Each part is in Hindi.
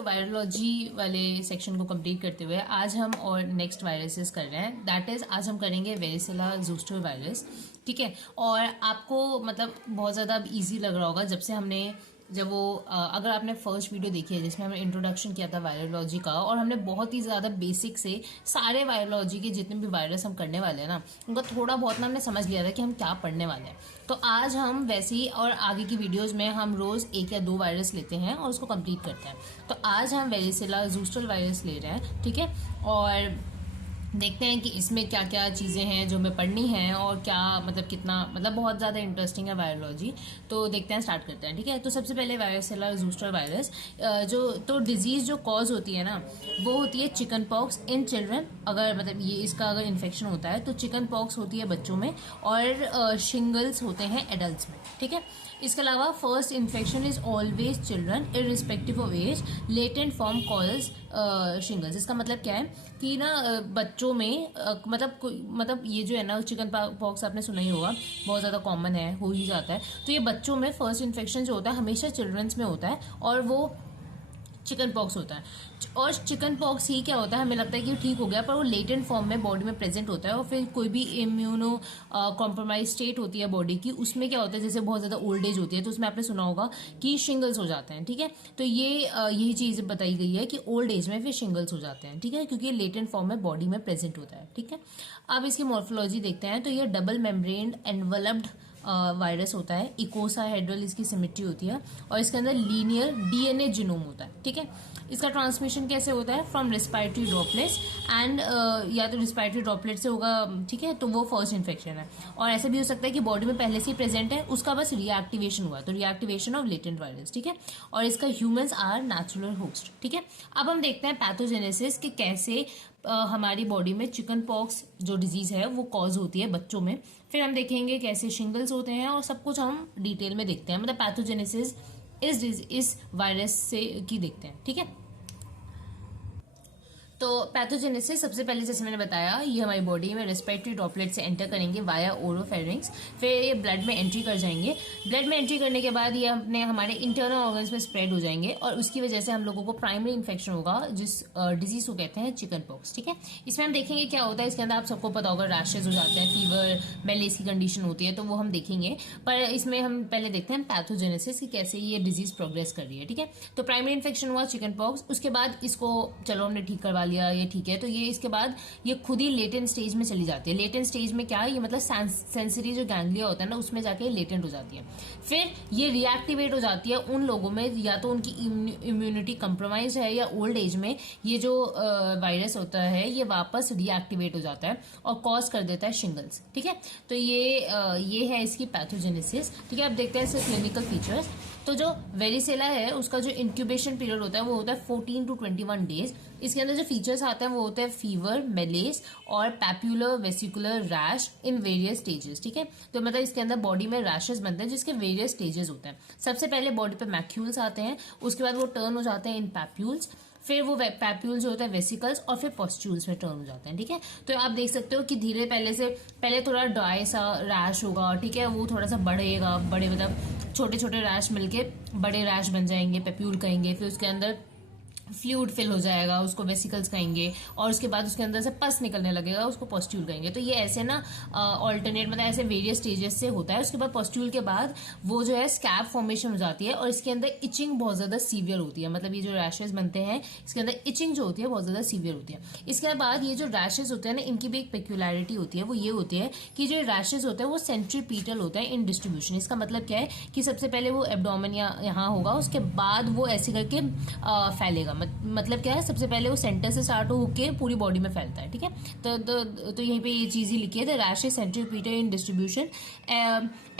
तो वायरोलॉजी वाले सेक्शन को कंप्लीट करते हुए आज हम और नेक्स्ट वायरसेस कर रहे हैं। दैट इज आज हम करेंगे वेरिसेला ज़ोस्टर वायरस। ठीक है, और आपको मतलब बहुत ज़्यादा अब ईजी लग रहा होगा जब वो अगर आपने फर्स्ट वीडियो देखी है जिसमें हमने इंट्रोडक्शन किया था वायरोलॉजी का, और हमने बहुत ही ज़्यादा बेसिक से सारे वायरोलॉजी के जितने भी वायरस हम करने वाले हैं ना, उनका थोड़ा बहुत ना हमने समझ लिया था कि हम क्या पढ़ने वाले हैं। तो आज हम वैसे ही और आगे की वीडियोज़ में हम रोज़ 1 या 2 वायरस लेते हैं और उसको कंप्लीट करते हैं। तो आज हम वेरिसेला ज़ोस्टर वायरस ले रहे हैं। ठीक है, और देखते हैं कि इसमें क्या क्या चीज़ें हैं जो हमें पढ़नी हैं और क्या मतलब कितना मतलब बहुत ज़्यादा इंटरेस्टिंग है वायरोलॉजी। तो देखते हैं, स्टार्ट करते हैं। ठीक है, तो सबसे पहले वायरसेला ज़ोस्टर वायरस जो डिजीज़ जो कॉज होती है ना, वो होती है चिकन पॉक्स इन चिल्ड्रन। अगर मतलब ये इसका अगर इन्फेक्शन होता है तो चिकन पॉक्स होती है बच्चों में, और शिंगल्स होते हैं एडल्ट्स में। ठीक है, इसके अलावा first infection is always children irrespective of age, latent form calls shingles. इसका मतलब क्या है कि ना बच्चों में मतलब ये जो है ना चिकन पॉक्स आपने सुना ही होगा, बहुत ज़्यादा कॉमन है, हो ही जाता है। तो ये बच्चों में फर्स्ट इन्फेक्शन जो होता है हमेशा चिल्ड्रंस में होता है, और वो चिकन पॉक्स होता है। और चिकन पॉक्स ही क्या होता है, हमें लगता है कि ठीक हो गया, पर वो लेटेंट फॉर्म में बॉडी में प्रेजेंट होता है। और फिर कोई भी इम्यूनो कॉम्प्रोमाइज स्टेट होती है बॉडी की, उसमें क्या होता है, जैसे बहुत ज़्यादा ओल्ड एज होती है तो उसमें आपने सुना होगा कि शिंगल्स हो जाते हैं। ठीक है, तो यही चीज़ बताई गई है कि ओल्ड एज में फिर शिंगल्स हो जाते हैं। ठीक है, क्योंकि लेटेंट फॉर्म में बॉडी में प्रेजेंट होता है। ठीक है, अब इसकी मॉर्फोलॉजी देखते हैं। तो ये डबल मेम्ब्रेन एनवलप्ड वायरस होता है। इकोसाहेड्रल इसकी सिमेट्री होती है, और इसके अंदर लीनियर डीएनए जीनोम होता है। ठीक है, इसका ट्रांसमिशन कैसे होता है, फ्रॉम रिस्पायरेटरी ड्रॉपलेट्स एंड या तो रिस्पायरेटरी ड्रॉपलेट से होगा। ठीक है, तो वो फर्स्ट इन्फेक्शन है। और ऐसा भी हो सकता है कि बॉडी में पहले से ही प्रेजेंट है, उसका बस रिएक्टिवेशन हुआ, तो रिएक्टिवेशन ऑफ लेटेंट वायरस। ठीक है, और इसका ह्यूमंस आर नेचुरल होस्ट। ठीक है, अब हम देखते हैं पैथोजेनेसिस कि कैसे हमारी बॉडी में चिकन पॉक्स जो डिजीज है वो कॉज होती है बच्चों में। फिर हम देखेंगे कैसे शिंगल्स होते हैं, और सब कुछ हम डिटेल में देखते हैं, मतलब पैथोजेनेसिस इस वायरस से की देखते हैं। ठीक है, तो पैथोजेनेसिस सबसे पहले जैसे मैंने बताया, ये हमारी बॉडी में रेस्पिरेटरी ड्रॉपलेट से एंटर करेंगे वाया ओरोफेरिंक्स, फिर ये ब्लड में एंट्री कर जाएंगे। ब्लड में एंट्री करने के बाद ये अपने हमारे इंटरनल ऑर्गन्स में स्प्रेड हो जाएंगे, और उसकी वजह से हम लोगों को प्राइमरी इन्फेक्शन होगा, जिस डिजीज को कहते हैं चिकन पॉक्स। ठीक है, इसमें हम देखेंगे क्या होता है। इसके अंदर आप सबको पता होगा रैशेज हो जाते हैं, फीवर, मेलेस की कंडीशन होती है, तो वो हम देखेंगे। पर इसमें हम पहले देखते हैं पैथोजेनेसिस कि कैसे ये डिजीज प्रोग्रेस कर रही है। ठीक है, तो प्राइमरी इन्फेक्शन हुआ चिकन पॉक्स, उसके बाद इसको चलो हमने ठीक करवा लिया, ये ठीक है। तो ये इसके बाद ये खुद ही लेटेंट स्टेज में चली जाती है। लेटेंट स्टेज में क्या है, ये मतलब सेंसरी जो गैंग्लिया होता है ना, उसमें जाके लेटेंट हो जाती है। फिर ये रिएक्टिवेट हो जाती है उन लोगों में, या तो उनकी इम्यूनिटी कंप्रोमाइज है, या ओल्ड एज में ये जो वायरस होता है ये वापस रिएक्टिवेट हो जाता है और कॉज कर देता है शिंगल्स। ठीक है, तो ये है इसकी पैथोजेनेसिस। ठीक है, अब देखते हैं इसके क्लिनिकल फीचर्स। तो जो वेरिसेला है उसका जो इंक्यूबेशन पीरियड होता है वो होता है 14 to 21 डेज। इसके अंदर जो फीचर्स आते हैं वो होते हैं फीवर, मेलेस और papular vesicular rash in various stages. ठीक है, तो मतलब इसके अंदर बॉडी में रैशेस बनते हैं जिसके वेरियस स्टेजेस होते हैं। सबसे पहले बॉडी पे मैक्यूल्स आते हैं, उसके बाद वो टर्न हो जाते हैं इन पैप्यूल्स, फिर वो पैप्यूल्स जो होता है वेसिकल्स, और फिर पॉस्ट्यूल्स में टर्न हो जाते हैं। ठीक है, तो आप देख सकते हो कि धीरे पहले थोड़ा ड्राई सा रैश होगा। ठीक है, वो थोड़ा सा बढ़ेगा, बड़े मतलब छोटे छोटे रैश मिलके बड़े रैश बन जाएंगे, पेप्यूल कहेंगे। फिर उसके अंदर फ्लूइड फिल हो जाएगा, उसको वेसिकल्स कहेंगे, और उसके बाद उसके अंदर से पस निकलने लगेगा, उसको पॉस्ट्यूल कहेंगे। तो ये ऐसे ना ऑल्टरनेट मतलब ऐसे वेरियस स्टेजेस से होता है। उसके बाद पॉस्ट्यूल के बाद वो जो है स्कैब फॉर्मेशन हो जाती है, और इसके अंदर इचिंग बहुत ज्यादा सीवियर होती है। मतलब ये जो रैशेज बनते हैं इसके अंदर इचिंग जो होती है बहुत ज्यादा सीवियर होती है। इसके बाद ये जो रैशेज होते हैं ना, इनकी भी एक पेक्यूलैरिटी होती है, वो ये होती है कि जो रैशेज होते हैं वो सेंट्रीपीटल होता है इन डिस्ट्रीब्यूशन। इसका मतलब क्या है कि सबसे पहले वो एब्डोमेन यहाँ होगा, उसके बाद वो ऐसे करके फैलेगा। मतलब क्या है, सबसे पहले वो सेंटर से स्टार्ट होकर पूरी बॉडी में फैलता है। ठीक है, तो यहीं पे ये चीज ही लिखी है, the rashes centripetal in distribution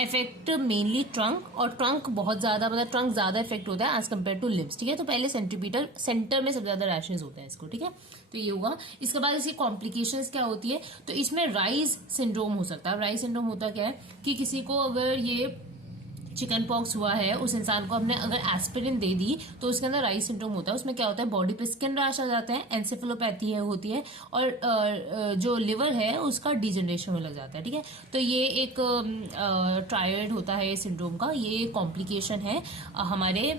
effect mainly trunk, और ट्रंक बहुत ज्यादा मतलब ट्रंक ज्यादा इफेक्ट होता है एज कम्पेयर टू लिम्स। ठीक है, तो पहले सेंट्रीपीटल सेंटर में सबसे ज्यादा रैशेज होते हैं इसको। ठीक है, तो ये होगा। इसके बाद इसकी कॉम्प्लिकेशंस क्या होती है, तो इसमें राइज सिंड्रोम हो सकता है। राइज सिंड्रोम होता क्या है कि किसी को अगर ये चिकन पॉक्स हुआ है, उस इंसान को हमने अगर एस्पिरिन दे दी तो उसके अंदर राइज सिंड्रोम होता है। उसमें क्या होता है, बॉडी पे स्किन रैश आ जाते हैं, एंसेफेलोपैथी होती है, और जो लिवर है उसका डिजनरेशन में लग जाता है। ठीक है, तो ये एक ट्रायड होता है सिंड्रोम का, ये कॉम्प्लिकेशन है हमारे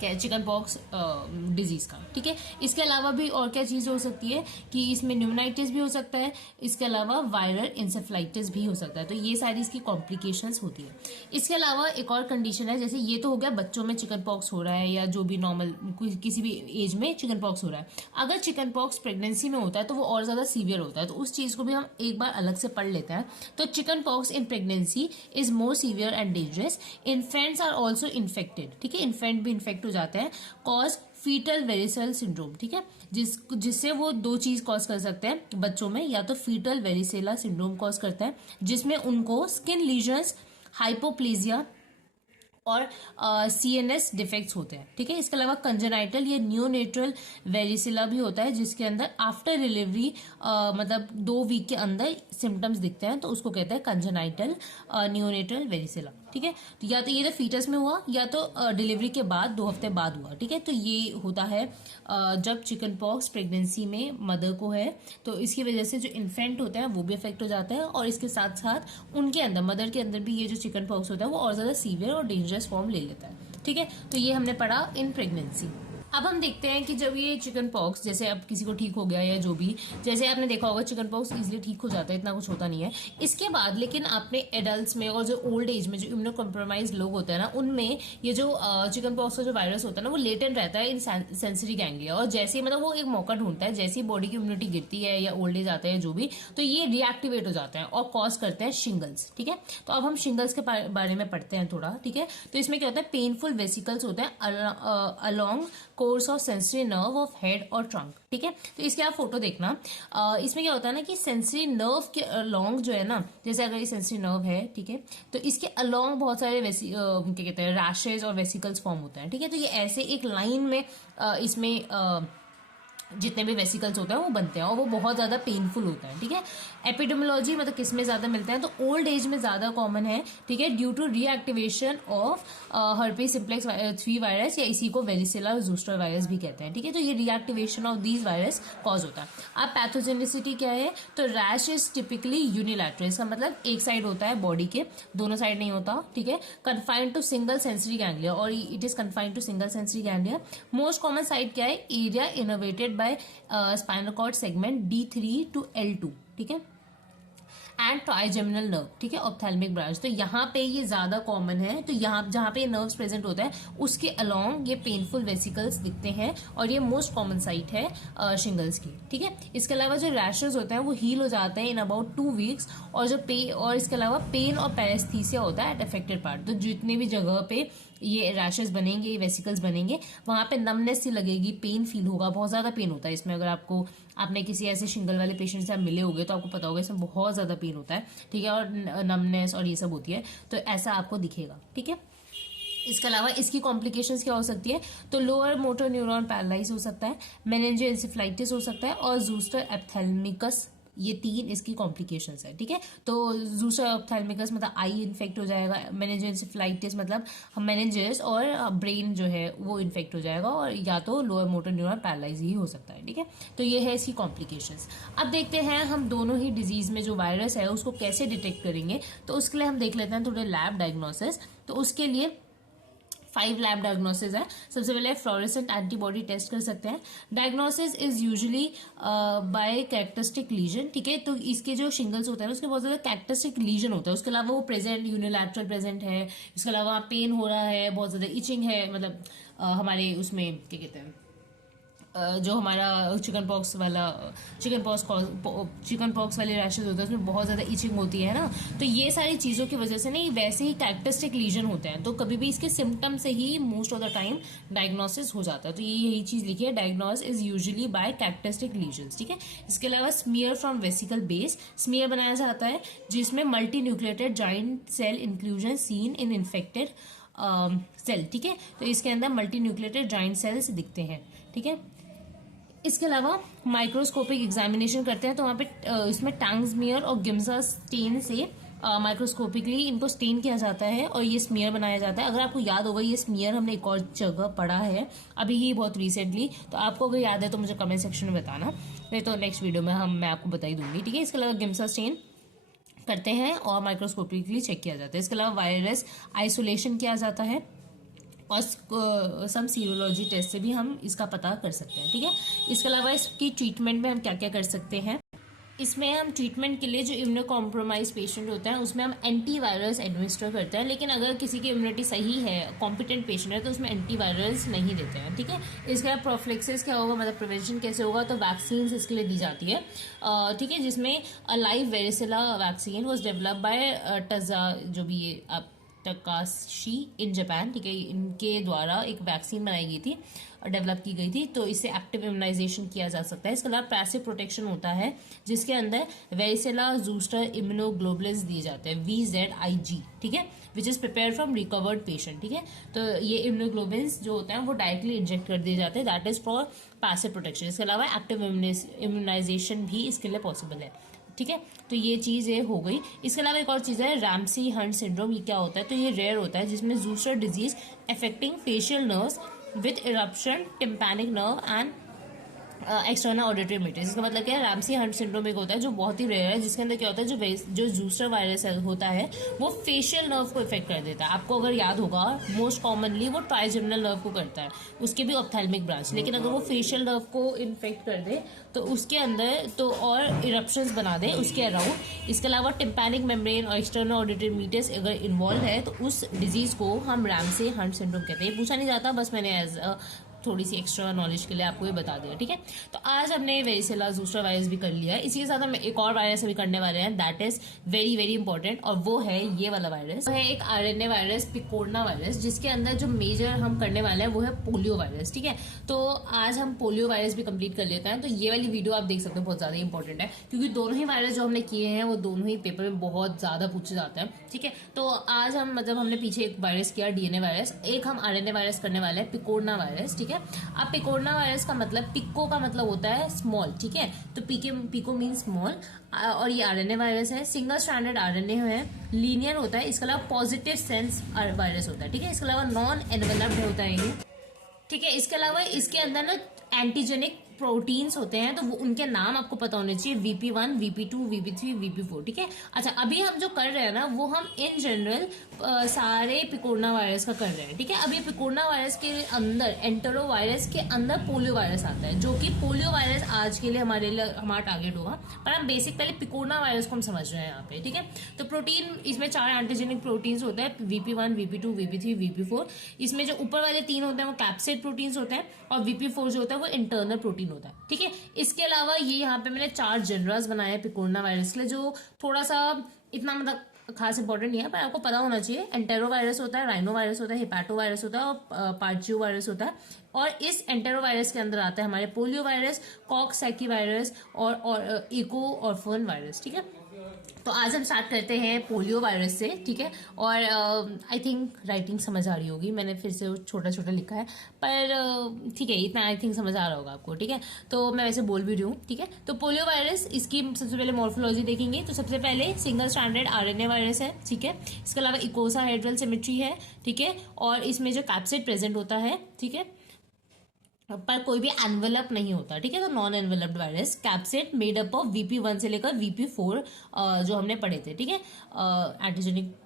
चिकन पॉक्स डिजीज का। ठीक है, इसके अलावा भी और क्या चीज हो सकती है कि इसमें न्यूमोनाइटिस भी हो सकता है, इसके अलावा वायरल इंसेफ्लाइटिस भी हो सकता है। तो ये सारी इसकी कॉम्प्लिकेशंस होती है। इसके अलावा एक और कंडीशन है, जैसे ये तो हो गया बच्चों में चिकन पॉक्स हो रहा है या जो भी नॉर्मल किसी भी एज में चिकन पॉक्स हो रहा है। अगर चिकन पॉक्स प्रेगनेंसी में होता है तो वो और ज्यादा सीवियर होता है, तो उस चीज को भी हम एक बार अलग से पढ़ लेते हैं। तो chicken pox in pregnancy is more severe and dangerous. Infants are also infected. ठीक है, इन्फेंट भी इन्फेक्ट हो जाते हैं। Cause fetal varicella syndrome. ठीक है, जिससे वो दो चीज कॉज कर सकते हैं बच्चों में, या तो फीटल वेरिसेला सिंड्रोम कॉज करता है जिसमें उनको स्किन लीजन्स, हाइपोप्लेजिया और CNS डिफेक्ट्स होते हैं। ठीक है, इसके अलावा कंजेनाइटल या न्यूनेटल वेरिसिला भी होता है जिसके अंदर आफ्टर डिलीवरी मतलब 2 वीक के अंदर सिम्टम्स दिखते हैं, तो उसको कहते हैं कंजेनाइटल न्यूनेटल वेरिसिला। ठीक है, तो या तो ये तो फीटस में हुआ या तो डिलीवरी के बाद 2 हफ्ते बाद हुआ। ठीक है, तो ये होता है जब चिकन पॉक्स प्रेगनेंसी में मदर को है, तो इसकी वजह से जो इन्फेंट होता है वो भी अफेक्ट हो जाता है, और इसके साथ साथ उनके अंदर मदर के अंदर भी ये जो चिकन पॉक्स होता है वो और ज्यादा सीवियर और डेंजरस फॉर्म ले लेता है। ठीक है, तो ये हमने पढ़ा इन प्रेगनेंसी। अब हम देखते हैं कि जब ये चिकन पॉक्स, जैसे अब किसी को ठीक हो गया या जो भी, जैसे आपने देखा होगा चिकन पॉक्स इजीली ठीक हो जाता है, इतना कुछ होता नहीं है इसके बाद। लेकिन आपने एडल्ट्स में और जो ओल्ड एज में जो इम्यूनो कॉम्प्रोमाइज लोग होते हैं ना, उनमें ये जो चिकन पॉक्स का जो वायरस होता है ना वो लेटेंट रहता है इन सेंसरी गैंग्लिया, और जैसे मतलब वो एक मौका ढूंढता है, जैसे ही बॉडी की इम्यूनिटी गिरती है या ओल्ड एज आता है जो भी, तो ये रिएक्टिवेट हो जाते हैं और कॉज करते हैं शिंगल्स। ठीक है, तो अब हम शिंगल्स के बारे में पढ़ते हैं थोड़ा। ठीक है, तो इसमें क्या होता है, पेनफुल वेसिकल्स होते हैं along course of sensory nerve of head और ट्रंक। ठीक है, तो इसके आप फोटो देखना। इसमें क्या होता है ना कि सेंसरी नर्व के अलोंग जो है ना, जैसे अगर ये सेंसरी नर्व है, ठीक है, तो इसके अलोंग बहुत सारे क्या कहते हैं रैशेज और वेसिकल्स फॉर्म होते हैं। ठीक है, तो ये ऐसे एक लाइन में इसमें जितने भी वेसिकल्स होते हैं वो बनते हैं और वो बहुत ज्यादा पेनफुल होता है। ठीक है, एपिडेमियोलॉजी मतलब किस में ज्यादा मिलते हैं, तो ओल्ड एज में ज्यादा कॉमन है। ठीक है, due to reactivation of herpes simplex 3 virus, या इसी को वेरिसेला ज़ोस्टर वायरस भी कहते हैं। ठीक है, तो ये reactivation of these virus cause होता है। अब पैथोजेनिसिटी क्या है, तो रैश इज टिपिकली यूनिलैटरल, इसका मतलब एक साइड होता है बॉडी के, दोनों साइड नहीं होता। ठीक है, confined to single sensory ganglia, और it is confined to single sensory ganglia. Most common side क्या है, area innervated by spinal cord segment D3 to L2। ठीक है, एंड ट्राइजेमिनल नर्व। ठीक है, ऑप्थेल्मिक ब्रांच, तो यहाँ पे ये ज्यादा कॉमन है। तो यहाँ जहाँ पे नर्व्स प्रेजेंट होता है उसके अलोंग ये पेनफुल वेसिकल्स दिखते हैं, और ये मोस्ट कॉमन साइट है शिंगल्स की। ठीक है, इसके अलावा जो रैशेज होते हैं वो हील हो जाते हैं इन अबाउट 2 वीक्स, और इसके अलावा पेन और पैरेस्थीसिया होता है एट अफेक्टेड पार्ट। तो जितने भी जगह पे ये रैशेज बनेंगे, वेसिकल्स बनेंगे, वहां पे नमनेस सी लगेगी, पेन फील होगा, बहुत ज्यादा पेन होता है इसमें। अगर आपने किसी ऐसे शिंगल वाले पेशेंट से आप मिले होंगे तो आपको पता होगा इसमें बहुत ज्यादा पेन होता है। ठीक है, और नमनेस और ये सब होती है, तो ऐसा आपको दिखेगा। ठीक है, इसके अलावा इसकी कॉम्प्लिकेशंस क्या हो सकती है, तो लोअर मोटर न्यूरॉन पैरालाइज हो सकता है, मेनिंजियोएंसेफलाइटिस हो सकता है, और ज़ूस्टर एप्थेल्मिकस, ये 3 इसकी कॉम्प्लिकेशंस है। ठीक है, तो ज़ूस्टर एप्थेल्मिकस मतलब आई इन्फेक्ट हो जाएगा, मेनिंजियोएंसेफलाइटिस मतलब मेनिंजेस और ब्रेन जो है वो इन्फेक्ट हो जाएगा, और या तो लोअर मोटर न्यूरॉन पैरालाइज ही हो सकता है। ठीक है, तो ये है इसकी कॉम्प्लिकेशंस। अब देखते हैं हम दोनों ही डिजीज में जो वायरस है उसको कैसे डिटेक्ट करेंगे। तो उसके लिए हम देख लेते हैं थोड़े लैब डायग्नोसिस। तो उसके लिए 5 लैब डायग्नोसिस है। सबसे पहले फ्लोरेसेंट एंटीबॉडी टेस्ट कर सकते हैं। Diagnosis is usually by characteristic lesion. ठीक है, तो इसके जो शिंगल्स होते हैं उसके बहुत ज्यादा कैरेक्टरिस्टिक लीजन होता है, उसके अलावा वो प्रेजेंट यूनिलैटरल प्रेजेंट है, इसके अलावा पेन हो रहा है, बहुत ज्यादा इचिंग है, मतलब हमारे उसमें क्या कहते हैं जो हमारा चिकन पॉक्स वाले रैशेज होते हैं उसमें बहुत ज्यादा इचिंग होती है ना, तो ये सारी चीजों की वजह से नहीं, वैसे ही कैरेक्टरिस्टिक लीजन होते हैं, तो कभी भी इसके सिम्टम से ही most of the time diagnosis हो जाता है। तो यही चीज लिखी है, diagnosis is usually by characteristic lesions. ठीक है, इसके अलावा smear from vesicle base, smear बनाया जाता है जिसमें multi nucleated giant cell inclusion seen in infected cell. ठीक है, तो इसके अंदर मल्टी न्यूक्लिएटेड जॉइंट सेल्स दिखते हैं। ठीक है, इसके अलावा माइक्रोस्कोपिक एग्जामिनेशन करते हैं, तो वहाँ पे इसमें टंग स्मीयर और गिम्सा स्टेन से माइक्रोस्कोपिकली इनको स्टेन किया जाता है और ये स्मीयर बनाया जाता है। अगर आपको याद होगा ये स्मीयर हमने एक और जगह पढ़ा है अभी ही बहुत रिसेंटली, तो आपको अगर याद है तो मुझे कमेंट सेक्शन में बताना, नहीं तो नेक्स्ट वीडियो में मैं आपको बता ही दूंगी। ठीक है, इसके अलावा गिम्सा स्टेन करते हैं और माइक्रोस्कोपिकली चेक किया जाता है। इसके अलावा वायरस आइसोलेशन किया जाता है। और सम सीरोलॉजी टेस्ट से भी हम इसका पता कर सकते हैं, ठीक है। इसके अलावा इसकी ट्रीटमेंट में हम क्या क्या कर सकते हैं, इसमें हम ट्रीटमेंट के लिए जो इम्यूनो कॉम्प्रोमाइज पेशेंट होता है उसमें हम एंटीवायरस एडमिनिस्टर करते हैं, लेकिन अगर किसी की इम्यूनिटी सही है, कॉम्पिटेंट पेशेंट है, तो उसमें एंटीवायरस नहीं देते हैं, ठीक है। इसके बाद प्रोफ्लेक्सिस क्या होगा, मतलब प्रिवेंशन कैसे होगा, तो वैक्सीन इसके लिए दी जाती है, ठीक है, जिसमें live varicella vaccine was develop by टजा, जो भी ये आप टकाशी इन जापान, ठीक है, इनके द्वारा एक वैक्सीन बनाई गई थी, डेवलप की गई थी, तो इससे एक्टिव इम्यूनाइजेशन किया जा सकता है। इसके अलावा पैसिव प्रोटेक्शन होता है जिसके अंदर वेरिसेला जूस्टर इम्यूनोग्लोबुलिन्स दिए जाते हैं, VZIG, ठीक है, which is prepare from recovered patient, ठीक है। तो ये इम्यूनोग्लोबुलिन्स जो होते हैं वो डायरेक्टली इंजेक्ट कर दिए जाते हैं, that is for passive protection. इसके अलावा एक्टिव इम्यूनाइजेशन भी इसके लिए पॉसिबल है, ठीक है। तो ये चीज़ ये हो गई। इसके अलावा एक और चीज़ है रैम्सी हंट सिंड्रोम। ये क्या होता है, तो ये रेयर होता है, जिसमें zoster disease affecting facial nerves with eruption, tympanic nerve and external auditory meatus. इसका मतलब क्या है, रैम्सी हंट सिंड्रोम एक होता है जो बहुत ही रेयर है, जिसके अंदर क्या होता है, जो जूस्टर वायरस होता है वो फेशियल नर्व को इफेक्ट कर देता है। आपको अगर याद होगा, मोस्ट कॉमनली वो ट्राइजेमिनल नर्व को करता है, उसके भी ऑप्थेल्मिक ब्रांच, लेकिन अगर वो फेशियल नर्व को इन्फेक्ट कर दे तो उसके अंदर तो और इरप्शंस बना दे उसके अराउंड। इसके अलावा टिम्पैनिक मेम्ब्रेन और एक्सटर्नल ऑडिटरी मीटर्स अगर इन्वॉल्व है तो उस डिजीज को हम रैम्सी हंट सिंड्रोम कहते हैं। पूछा नहीं जाता, बस मैंने एज थोड़ी सी एक्स्ट्रा नॉलेज के लिए आपको ये बता दिया, ठीक है। तो आज हमने वेरिसेला जूस्टर वायरस भी कर लिया है, इसी के साथ हम एक और वायरस अभी करने वाले हैं, that is very very important, और वो है ये वाला वायरस, वो है एक RNA वायरस, पिकोरना वायरस, जिसके अंदर जो मेजर हम करने वाले हैं वो है पोलियो वायरस, ठीक है। तो आज हम पोलियो वायरस भी कंप्लीट कर लेते हैं। तो ये वाली वीडियो आप देख सकते हो, बहुत ज्यादा इंपॉर्टेंट है, क्योंकि दोनों ही वायरस जो हमने किए हैं वो दोनों ही पेपर में बहुत ज्यादा पूछे जाते हैं, ठीक है। तो आज हम मतलब हमने पीछे एक वायरस किया DNA वायरस, एक हम RNA वायरस करने वाले हैं, पिकोरना वायरस, ठीक है। आप पिकोरना वायरस का मतलब, पिको का मतलब होता है स्मॉल, ठीक है, तो पिको मीन स्मॉल, और ये RNA वायरस है, सिंगल स्ट्रैंडेड RNA है, लीनियर होता है। इसके अलावा पॉजिटिव सेंस वायरस होता है, ठीक है। इसके अलावा नॉन एनवेलप्ड होता है ये, ठीक है। इसके अलावा इसके अंदर ना एंटीजेनिक प्रोटीन्स होते हैं, तो वो उनके नाम आपको पता होने चाहिए, VP1, VP2, VP3, VP4, ठीक है। अच्छा, अभी हम जो कर रहे हैं ना वो हम इन जनरल सारे पिकोरना वायरस का कर रहे हैं, ठीक है। अभी पिकोरना वायरस के अंदर, एंटेरो वायरस के अंदर पोलियो वायरस आता है, जो कि पोलियो वायरस आज के लिए हमारा टारगेट होगा, पर हम बेसिक पहले पिकोरना वायरस को हम समझ रहे हैं यहाँ पे, ठीक है। तो प्रोटीन, इसमें 4 एंटीजेनिक प्रोटीन्स होते हैं, VP1, VP2, VP3, VP4। इसमें जो ऊपर वाले 3 होते हैं वो कैप्सिड प्रोटीन्स होते हैं, और VP4 जो होता है वो इंटरनल प्रोटीन होता है, ठीक है। इसके अलावा ये यहाँ पे मैंने 4 जनरल्स बनाए हैं पिकोरना वायरस के लिए, जो थोड़ा सा इतना मतलब खास इंपॉर्टेंट नहीं है, पर आपको पता होना चाहिए। एंटेरो वायरस होता है, राइनो वायरस होता है, हिपैटो वायरस होता है, और पार्चियो वायरस होता है। और इस एंटेरो वायरस के अंदर आता है हमारे पोलियो वायरस, कॉक्सैकी वायरस और इको ऑर्फन वायरस, ठीक है। तो आज हम स्टार्ट करते हैं पोलियो वायरस से, ठीक है। और आई थिंक राइटिंग समझ आ रही होगी, मैंने फिर से छोटा छोटा लिखा है, पर ठीक है, इतना आई थिंक समझ आ रहा होगा आपको, ठीक है। तो मैं वैसे बोल भी रही हूँ, ठीक है। तो पोलियो वायरस, इसकी सबसे पहले मॉर्फोलॉजी देखेंगे। तो सबसे पहले सिंगल स्ट्रैंडेड RNA वायरस है, ठीक है। इसके अलावा इकोसाहेड्रल सिमेट्री है, ठीक है, और इसमें जो कैप्सिड प्रेजेंट होता है, ठीक है, पर कोई भी एनवेलप नहीं होता, ठीक है। तो non enveloped virus, capsid made up of VP1 से लेकर VP4 जो हमने पढ़े थे, ठीक है, एंटीजेनिक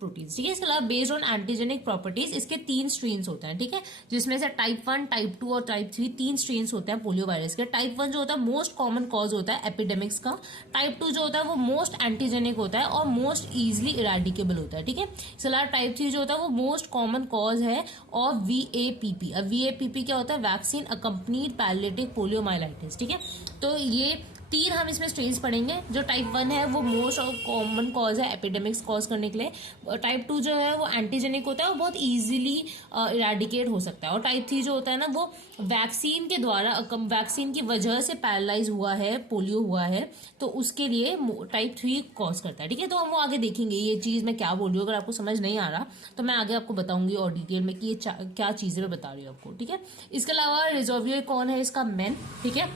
प्रोटीन्स, ठीक है। इसके अलावा बेस्ड ऑन एंटीजेनिक प्रॉपर्टीज इसके 3 स्ट्रेन्स होते हैं, ठीक है, जिसमें से टाइप 1, टाइप 2 और टाइप 3 3 स्ट्रेन्स होते हैं पोलियो वायरस के। टाइप 1 जो होता है मोस्ट कॉमन कॉज होता है एपिडेमिक्स का, टाइप 2 जो होता है वो मोस्ट एंटीजेनिक होता है और मोस्ट इजिली इरेडिकेबल होता है, ठीक है। इसके अलावा टाइप 3 जो होता है वो मोस्ट कॉमन कॉज है ऑफ VAPP। अब VAPP क्या होता है, वैक्सीन अकम्पनीड पैलेटिव पोलियोमाइलाइटिस, ठीक है। तो ये 3 हम इसमें स्ट्रेन्स पढ़ेंगे। जो टाइप 1 है वो मोस्ट कॉमन कॉज है एपिडेमिक्स कॉज करने के लिए, टाइप 2 जो है वो एंटीजेनिक होता है, वो बहुत इजीली इरेडिकेट हो सकता है, और टाइप 3 जो होता है ना वो वैक्सीन के द्वारा, वैक्सीन की वजह से पैरालाइज हुआ है, पोलियो हुआ है, तो उसके लिए टाइप 3 कॉज करता है, ठीक है। तो हम वो आगे देखेंगे, ये चीज मैं क्या बोल रही हूँ, अगर आपको समझ नहीं आ रहा तो मैं आगे आपको बताऊंगी और डिटेल में कि ये क्या चीजें मैं बता रही हूँ आपको, ठीक है। इसके अलावा रिजर्वियर कौन है, इसका मेन, ठीक है,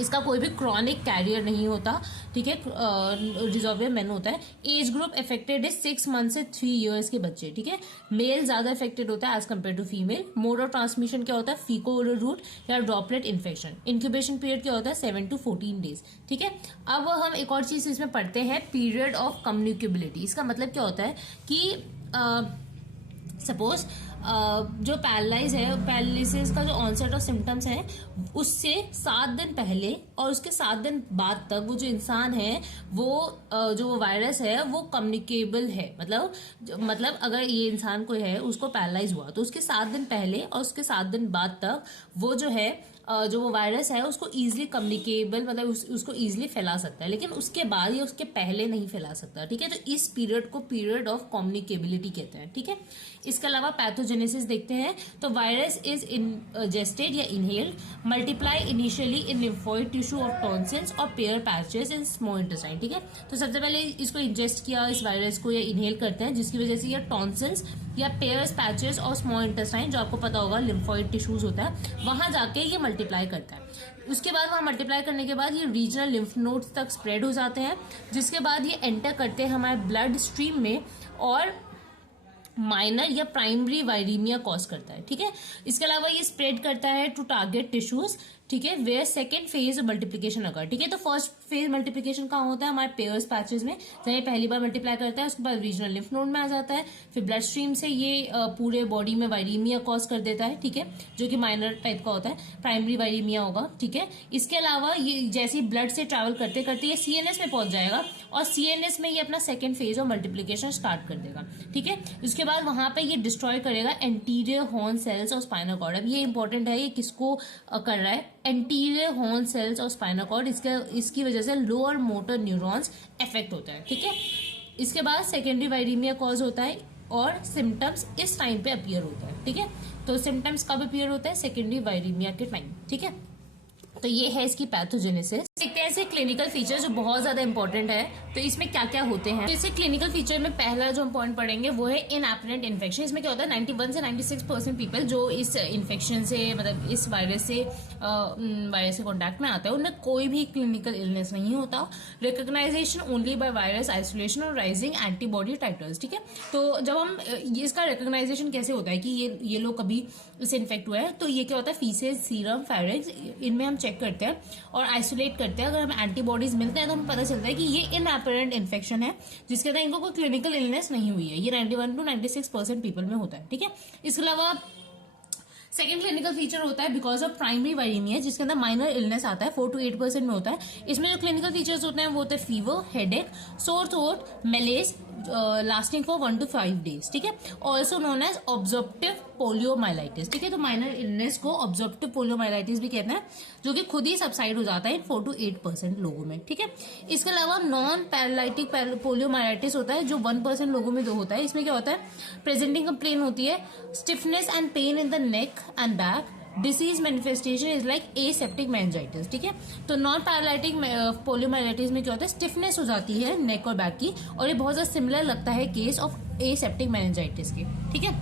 इसका कोई भी क्रॉनिक कैरियर नहीं होता, ठीक है, रिजर्वियर मेन होता है। एज ग्रुप अफेक्टेड है 6 मंथ से 3 ईयर्स के बच्चे, ठीक है। मेल ज्यादा अफेक्टेड होता है as compare to female. Mode of transmission क्या होता है, फीको ओरल रूट या ड्रॉपलेट इन्फेक्शन। इंक्यूबेशन पीरियड क्या होता है, 7 to 14 डेज, ठीक है। अब हम एक और चीज इसमें पढ़ते हैं, पीरियड ऑफ कम्युनिकेबिलिटी। इसका मतलब क्या होता है कि सपोज जो पैरालिसिस का जो ऑनसेट ऑफ सिम्टम्स है उससे 7 दिन पहले और उसके 7 दिन बाद तक वो जो इंसान है वो जो वो वायरस है वो कम्युनिकेबल है। मतलब अगर ये इंसान कोई है उसको पैरालाइज हुआ तो उसके 7 दिन पहले और उसके 7 दिन बाद तक वो जो है जो वो वायरस है उसको इजीली कम्युनिकेबल मतलब उसको इजीली फैला सकता है, लेकिन उसके बाद या उसके पहले नहीं फैला सकता। ठीक है, तो इस पीरियड को पीरियड ऑफ कम्युनिकेबिलिटी कहते हैं। ठीक है, इसके अलावा पैथोजेनेसिस देखते हैं तो वायरस इज इंजेस्टेड या inhaled, multiply initially in lymphoid tissue of tonsils और Peyer patches in small intestine. ठीक है, तो सबसे पहले इसको इंजेस्ट किया इस वायरस को या इनहेल करते हैं जिसकी वजह से ये टॉन्सिल्स या पेयर्स पैचेस और स्मॉल इंटेस्टाइन जो आपको पता होगा लिम्फोइड टिश्यूज होता है वहां जाके ये मल्टीप्लाई करता है। उसके बाद वहां मल्टीप्लाई करने के बाद ये रीजनल लिम्फ नोड्स तक स्प्रेड हो जाते हैं, जिसके बाद ये एंटर करते हैं हमारे ब्लड स्ट्रीम में और माइनर या प्राइमरी वायरीमिया कॉज करता है। ठीक है, इसके अलावा ये स्प्रेड करता है टू टारगेट टिश्यूज। ठीक है, वेयर सेकेंड फेज मल्टीप्लिकेशन अगर। ठीक है, तो फर्स्ट फेज मल्टीप्लिकेशन कहाँ होता है हमारे पेयर्स पैचेस में, जब ये पहली बार मल्टीप्लाई करता है उसके बाद रीजनल लिम्फ नोड में आ जाता है, फिर ब्लड स्ट्रीम से ये पूरे बॉडी में वायरीमिया कॉज कर देता है। ठीक है, जो कि माइनर टाइप का होता है, प्राइमरी वायरीमिया होगा। ठीक है, इसके अलावा ये जैसे ब्लड से ट्रैवल करते करते ये सीएनएस में पहुंच जाएगा और सीएनएस में ये अपना second phase of multiplication start कर देगा। ठीक है, उसके बाद वहां पे ये डिस्ट्रॉय करेगा एंटीरियर हॉर्न सेल्स और स्पाइनल कॉर्ड। अब ये इंपॉर्टेंट है, ये किसको कर रहा है, एंटीरियर हॉर्न सेल्स और स्पाइनल कॉर्ड। इसकी वजह से लोअर मोटर न्यूरॉन्स इफेक्ट होता है। ठीक है, इसके बाद सेकेंडरी वायरीमिया कॉज होता है और सिम्टम्स इस टाइम पे अपीयर होता है। ठीक है, तो सिम्टम्स कब अपीयर होता है, सेकेंडरी वायरीमिया के टाइम। ठीक है, तो ये है इसकी पैथोजेनेसिस। देखते हैं ऐसे क्लिनिकल फीचर जो बहुत ज्यादा इंपॉर्टेंट है, तो इसमें क्या क्या होते हैं। तो इसे क्लिनिकल फीचर में पहला जो हम पॉइंट पढ़ेंगे वो है इनएपरेंट इन्फेक्शन। इसमें क्या होता है 91 से 96% पीपल जो इस इन्फेक्शन से मतलब इस वायरस से कॉन्टैक्ट में आते हैं उनमें कोई भी क्लिनिकल इलनेस नहीं होता। Recognization only by virus isolation और राइजिंग एंटीबॉडी टाइटर्स। ठीक है, तो जब हम इसका रिकॉग्नाइजेशन कैसे होता है कि ये लोग कभी इससे इन्फेक्ट हुआ है, तो ये क्या होता है फीसेज, सीरम, फेरिक्स, इनमें हम चेक करते हैं और आइसोलेट करते हैं। अगर हमें एंटीबॉडीज मिलते हैं तो हमें पता चलता है कि ये इनएपरेंट इन्फेक्शन है जिसके अंदर इनको कोई क्लिनिकल इलनेस नहीं हुई है। ये 91 to 96% पीपल में होता है। ठीक है, इसके अलावा सेकेंड क्लिनिकल फीचर होता है बिकॉज ऑफ प्राइमरी वायरीमिया जिसके अंदर माइनर इलनेस आता है, 4 to 8% में होता है। इसमें जो क्लिनिकल फीचर्स होते हैं वो होते हैं fever, headache, sore throat, मेलेज lasting for 1 to 5 days। ठीक है, ऑल्सो नोन एज ऑब्जर्प्टिव पोलियोमाइलाइटिस। ठीक है, तो माइनर इलनेस को ऑब्जर्प्टिव पोलियोमाइलाइटिस भी कहते हैं, जो कि खुद ही सबसाइड हो जाता है 4 to 8% लोगों में। ठीक है, इसके अलावा नॉन पैरालाइटिक पोलियोमाइलाइटिस होता है जो 1% लोगों में होता है। इसमें क्या होता है, प्रेजेंटिंग कंप्लेन होती है stiffness and pain in the neck and back. Disease manifestation is like aseptic meningitis. ठीक है, तो नॉन पैरालाइटिक पोलियोमाइलाइटिस में क्या होता है, स्टिफनेस हो जाती है नेक और बैक की, और ये बहुत ज्यादा सिमिलर लगता है केस ऑफ एसेप्टिक मेनिंजाइटिस के। ठीक है,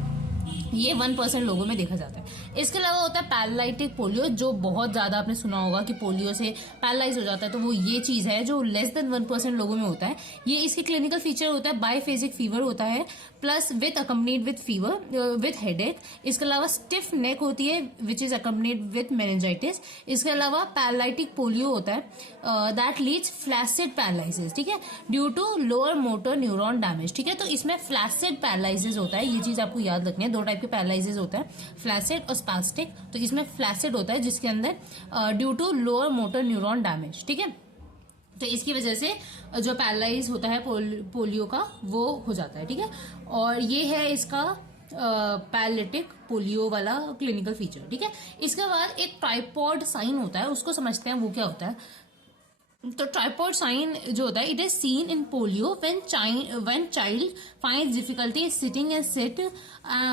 ये 1% लोगों में देखा जाता है। इसके अलावा होता है पैरालाइटिक पोलियो, जो बहुत ज्यादा आपने सुना होगा कि पोलियो से पैरालाइज हो जाता है, तो वो ये चीज है जो लेस देन 1% लोगों में होता है। ये इसके क्लिनिकल फीचर होता है बाइफेजिक फीवर होता है plus with accompanied with fever with headache. इसके अलावा स्टिफ नेक होती है which is accompanied with meningitis. इसके अलावा पैरालाइटिक पोलियो होता है दैट लीड्स फ्लैसिड पैरालिसिस। ठीक है, due to lower motor neuron damage. ठीक है, तो इसमें फ्लैसिड पैरालिसिस होता है, ये चीज आपको याद रखनी है। 2 टाइप के पैरालिसिस होता है, फ्लैसिड और स्पास्टिक। तो इसमें फ्लैसिड होता है जिसके अंदर due to lower motor neuron damage. ठीक है, तो इसकी वजह से जो पैरालाइज होता है पोलियो का वो हो जाता है। ठीक है, और ये है इसका पैरालिटिक पोलियो वाला क्लिनिकल फीचर। ठीक है, इसके बाद एक ट्राइपॉड साइन होता है, उसको समझते हैं वो क्या होता है। तो ट्राइपॉड साइन जो होता है it is seen in polio when child finds difficulty sitting and sit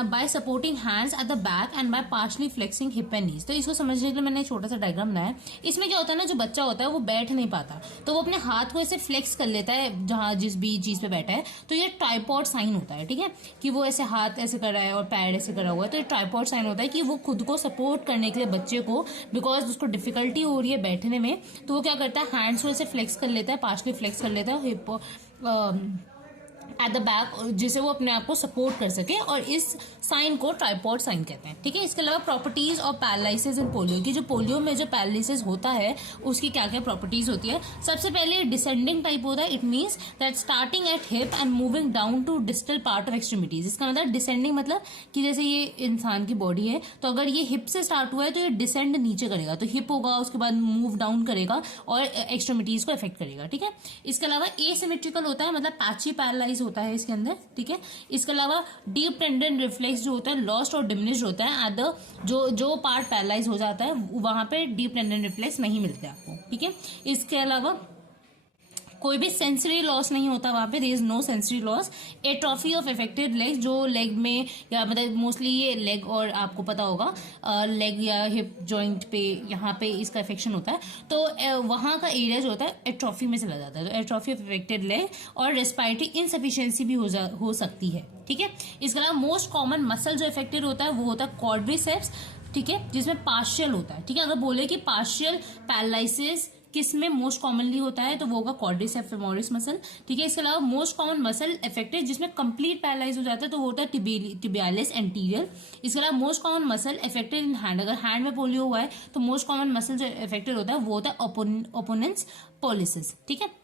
by supporting hands at the back and by partially flexing hip and knees. तो इसको समझने के लिए मैंने एक छोटा सा डायग्राम बनाया है। इसमें क्या होता है ना, जो बच्चा होता है वो बैठ नहीं पाता तो वो अपने हाथ को ऐसे फ्लेक्स कर लेता है जहां जिस भी चीज पे बैठा है, तो ये ट्राइपॉड साइन होता है। ठीक है, कि वो ऐसे हाथ ऐसे कर रहा है और पैर ऐसे करा हुआ है, तो ये ट्राइपॉड साइन होता है कि वो खुद को सपोर्ट करने के लिए बच्चे को, बिकॉज उसको डिफिकल्टी हो रही है बैठने में, तो वो क्या करता है हैंड्स को ऐसे फ्लेक्स कर लेता है, पार्शली फ्लेक्स कर लेता है हिप एट द बैक, जिसे वो अपने आप को सपोर्ट कर सके, और इस साइन को ट्राइपॉड साइन कहते हैं। ठीक है, इसके अलावा properties of paralysis in polio की, जो पोलियो में जो पैरालिसिस होता है उसकी क्या क्या प्रॉपर्टीज होती है। सबसे पहले डिसेंडिंग टाइप होता है। It means that starting at hip and moving down to distal part of extremities. इसका मतलब डिसेंडिंग मतलब कि जैसे ये इंसान की बॉडी है, तो अगर ये हिप से स्टार्ट हुआ है तो ये डिसेंड नीचे करेगा, तो हिप होगा, उसके बाद मूव डाउन करेगा और एक्सट्रीमिटीज को अफेक्ट करेगा। ठीक है, इसके अलावा एसिमेट्रिकल होता है, मतलब पैची पैरालाइज होता है इसके अंदर। ठीक है, इसके अलावा डीप टेंडन रिफ्लेक्स जो होता है लॉस्ट और डिमिनिश्ड होता है। एट द जो पार्ट पैरालाइज हो जाता है वहां पे डीप टेंडन रिफ्लेक्स नहीं मिलते आपको। ठीक है, इसके अलावा कोई भी सेंसरी लॉस नहीं होता वहां पे, there is no sensory loss. Atrophy of affected leg, जो लेग में या मतलब मोस्टली ये लेग, और आपको पता होगा लेग या हिप जॉइंट पे यहाँ पे इसका अफेक्शन होता है, तो वहां का एरिया जो होता है एट्रोफी में चला जाता है। तो एट्रोफी ऑफ अफेक्टेड लेग और रेस्पिरेटरी इनसफिशिएंसी भी हो सकती है। ठीक है, इसके अलावा मोस्ट कॉमन मसल जो अफेक्टेड होता है वो होता है क्वाड्रिसेप्स। ठीक है, जिसमें पार्शियल होता है। ठीक है, अगर बोले कि पार्शियल पैरालिसिस किस में मोस्ट कॉमनली होता है तो वो होगा क्वाड्रिसेप्स फेमोरिस मसल। ठीक है, इसके अलावा मोस्ट कॉमन मसल अफेक्टेड जिसमें कंप्लीट पैरालाइज हो जाता है तो वो होता है टिबियालिस एंटीरियर। इसके अलावा most common muscle affected in hand, अगर हैंड में पोलियो हुआ है तो मोस्ट कॉमन मसल जो अफेक्टेड होता है वो होता है ओपोनेंस पॉलिसिस। ठीक है,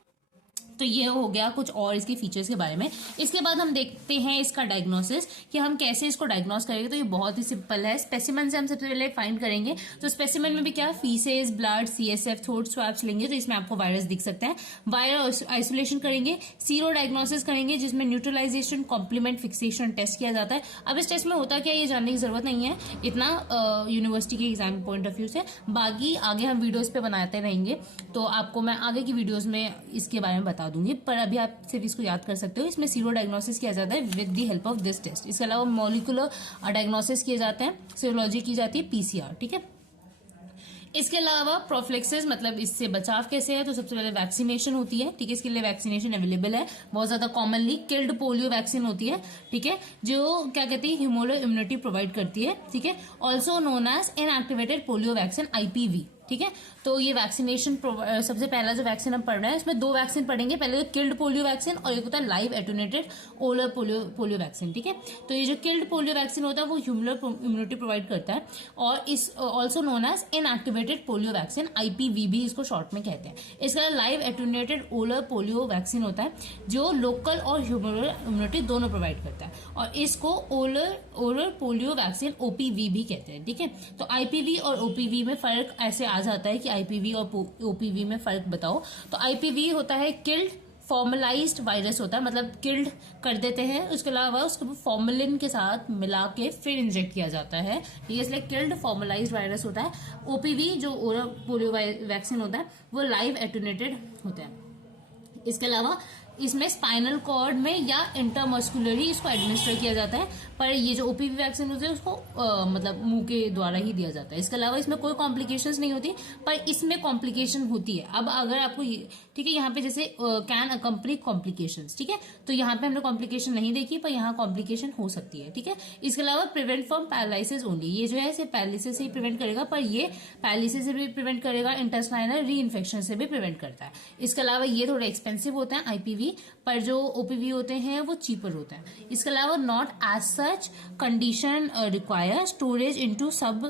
तो ये हो गया कुछ और इसके फीचर्स के बारे में। इसके बाद हम देखते हैं इसका डायग्नोसिस, कि हम कैसे इसको डायग्नोस करेंगे। तो ये बहुत ही सिंपल है। स्पेसिमेन से हम सबसे पहले फाइंड करेंगे। तो स्पेसिमेन में भी क्या, faeces, blood, CSF, throat swaps लेंगे तो इसमें आपको वायरस दिख सकता है। वायरस आइसोलेशन करेंगे, सीरो डायग्नोसिस करेंगे जिसमें न्यूट्रलाइजेशन, कॉम्प्लीमेंट, फिक्सेशन टेस्ट किया जाता है। अब इस टेस्ट में होता क्या ये जानने की जरूरत नहीं है इतना यूनिवर्सिटी के एग्जाम पॉइंट ऑफ व्यू से, बाकी आगे हम वीडियोज पे बनाते रहेंगे तो आपको मैं आगे की वीडियोज में इसके बारे में बता दूंगी, पर अभी आप सिर्फ इसको याद कर सकते हो। इसमें सीरो डायग्नोसिस किया जाता है with the help of this test. इसके अलावा मॉलिक्यूलर डायग्नोसिस किए जाते हैं, सीरोलॉजी की जाती है, PCR। ठीक है, इसके अलावा प्रोफ्लेक्सिस मतलब इससे बचाव कैसे है, तो सबसे पहले वैक्सीनेशन होती है। ठीक है, इसके लिए वैक्सीनेशन अवेलेबल है बहुत ज्यादा कॉमनली। किल्ड पोलियो वैक्सीन होती है। ठीक है, जो क्या कहती है ह्यूमोरो इम्यूनिटी प्रोवाइड करती है। ठीक है, also known as inactivated polio vaccine, IPV। ठीक है, तो ये वैक्सीनेशन सबसे पहला जो वैक्सीन हम पढ़ रहे हैं इसमें 2 वैक्सीन पढ़ेंगे। पहले तो किल्ड पोलियो वैक्सीन और एक होता है live attenuated oral polio vaccine. ठीक है, तो ये जो किल्ड पोलियो वैक्सीन होता है वो ह्यूमरल इम्यूनिटी प्रोवाइड करता है, और इस also known as inactivated polio vaccine, IPV इसको शॉर्ट में कहते हैं। इसके अलावा live attenuated oral polio vaccine होता है जो लोकल और ह्यूमरल इम्यूनिटी दोनों प्रोवाइड करता है, और इसको ओलर पोलियो वैक्सीन, OPV भी कहते हैं। ठीक है, तो IPV और OPV में फर्क ऐसे आ जाता है कि IPV और OPV में फर्क बताओ। तो IPV होता है किल्ड फॉर्मलाइज्ड वायरस होता है, मतलब किल्ड कर देते हैं, उसके अलावा उसको फॉर्मेलिन के साथ मिला के फिर इंजेक्ट किया जाता है। ठीक है, इसलिए किल्ड फॉर्मलाइज्ड वायरस होता है। OPV जो ओरल पोलियो वैक्सीन होता है वो लाइव एटोनेटेड होता है। इसके अलावा इसमें स्पाइनल कॉर्ड में या इंटरमस्कुलरी इसको एडमिनिस्टर किया जाता है, पर ये जो OPV वैक्सीन होती है उसको मतलब मुंह के द्वारा ही दिया जाता है। इसके अलावा इसमें कोई कॉम्प्लिकेशंस नहीं होती, पर इसमें कॉम्प्लिकेशन होती है। अब अगर आपको ठीक है, यहाँ पे जैसे कैन अकम्पनी कॉम्प्लिकेशंस। ठीक है, तो यहाँ पे हमने कॉम्प्लिकेशन नहीं देखी, पर यहाँ कॉम्प्लिकेशन हो सकती है। ठीक है, इसके अलावा प्रिवेंट फ्रॉम पैरालिसिस ओनली, ये जो है सिर्फ पैरालिसिस ही प्रिवेंट करेगा, पर ये पैरालिसिस से भी प्रिवेंट करेगा, इंटेस्टाइनल री इन्फेक्शन से भी प्रिवेंट करता है। इसके अलावा ये थोड़ा एक्सपेंसिव होता है IPV, पर जो OPV होते हैं वो चीपर होता है। इसके अलावा not as such condition require storage into sub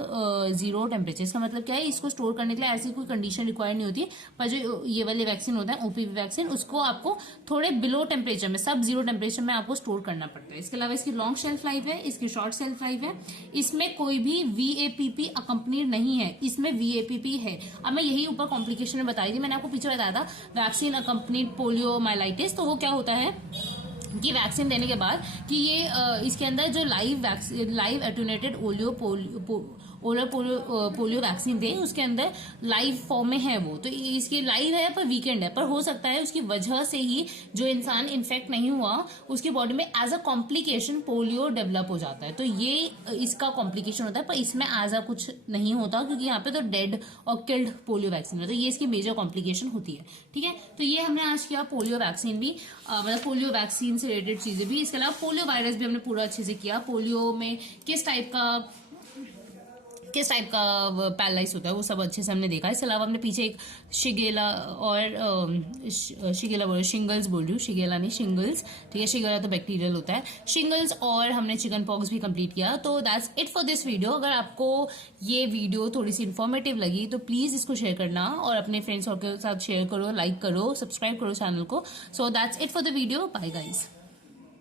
zero temperature. इसका मतलब क्या है, इसको स्टोर करने के लिए ऐसी कोई कंडीशन रिक्वायर नहीं होती, पर जो ये वाले वैक्सीन होता है OPV वैक्सीन, उसको आपको थोड़े बिलो टेम्परेचर में, सब जीरो टेम्परेचर में आपको स्टोर करना पड़ता है। इसके अलावा इसकी लॉन्ग शेल्फ लाइफ है, इसकी शॉर्ट शेल्फ लाइफ है। इसमें कोई भी VAPP अकम्पनीड नहीं है, इसमें VAPP है। अब मैं यही ऊपर कॉम्प्लिकेशन में बताई थी, मैंने आपको पीछे बताया था वैक्सीन अकम्पनीड पोलियो माइलाइटिस। तो वो क्या होता है कि वैक्सीन देने के बाद कि ये इसके अंदर जो live attenuated oral polio vaccine दे, उसके अंदर लाइव फॉर्म में है वो, तो इसकी लाइव है पर वीकेंड है, पर हो सकता है उसकी वजह से ही जो इंसान इन्फेक्ट नहीं हुआ उसकी बॉडी में as a complication polio develop हो जाता है। तो ये इसका कॉम्प्लिकेशन होता है, पर इसमें एज अ कुछ नहीं होता क्योंकि यहाँ पे तो डेड और किल्ड पोलियो वैक्सीन है, तो ये इसकी मेजर कॉम्प्लिकेशन होती है। ठीक है, तो ये हमने आज किया पोलियो वैक्सीन भी, मतलब पोलियो वैक्सीन से रिलेटेड चीजें भी। इसके अलावा पोलियो वायरस भी हमने पूरा अच्छे से किया, पोलियो में किस टाइप का किस टाइप का पैरालाइज होता है वो सब अच्छे से हमने देखा। इसके अलावा हमने पीछे एक शिगेला और शिगेला बोल शिंगल्स बोल रही हूँ, शिगेला नहीं शिंगल्स, ठीक है, शिगेला तो बैक्टीरियल होता है, शिंगल्स और हमने चिकन पॉक्स भी कंप्लीट किया। तो that's it for this video. अगर आपको ये वीडियो थोड़ी सी इन्फॉर्मेटिव लगी तो प्लीज इसको शेयर करना और अपने फ्रेंड्स और के साथ शेयर करो, लाइक करो, सब्सक्राइब करो चैनल को। So that's it for the video, bye guys.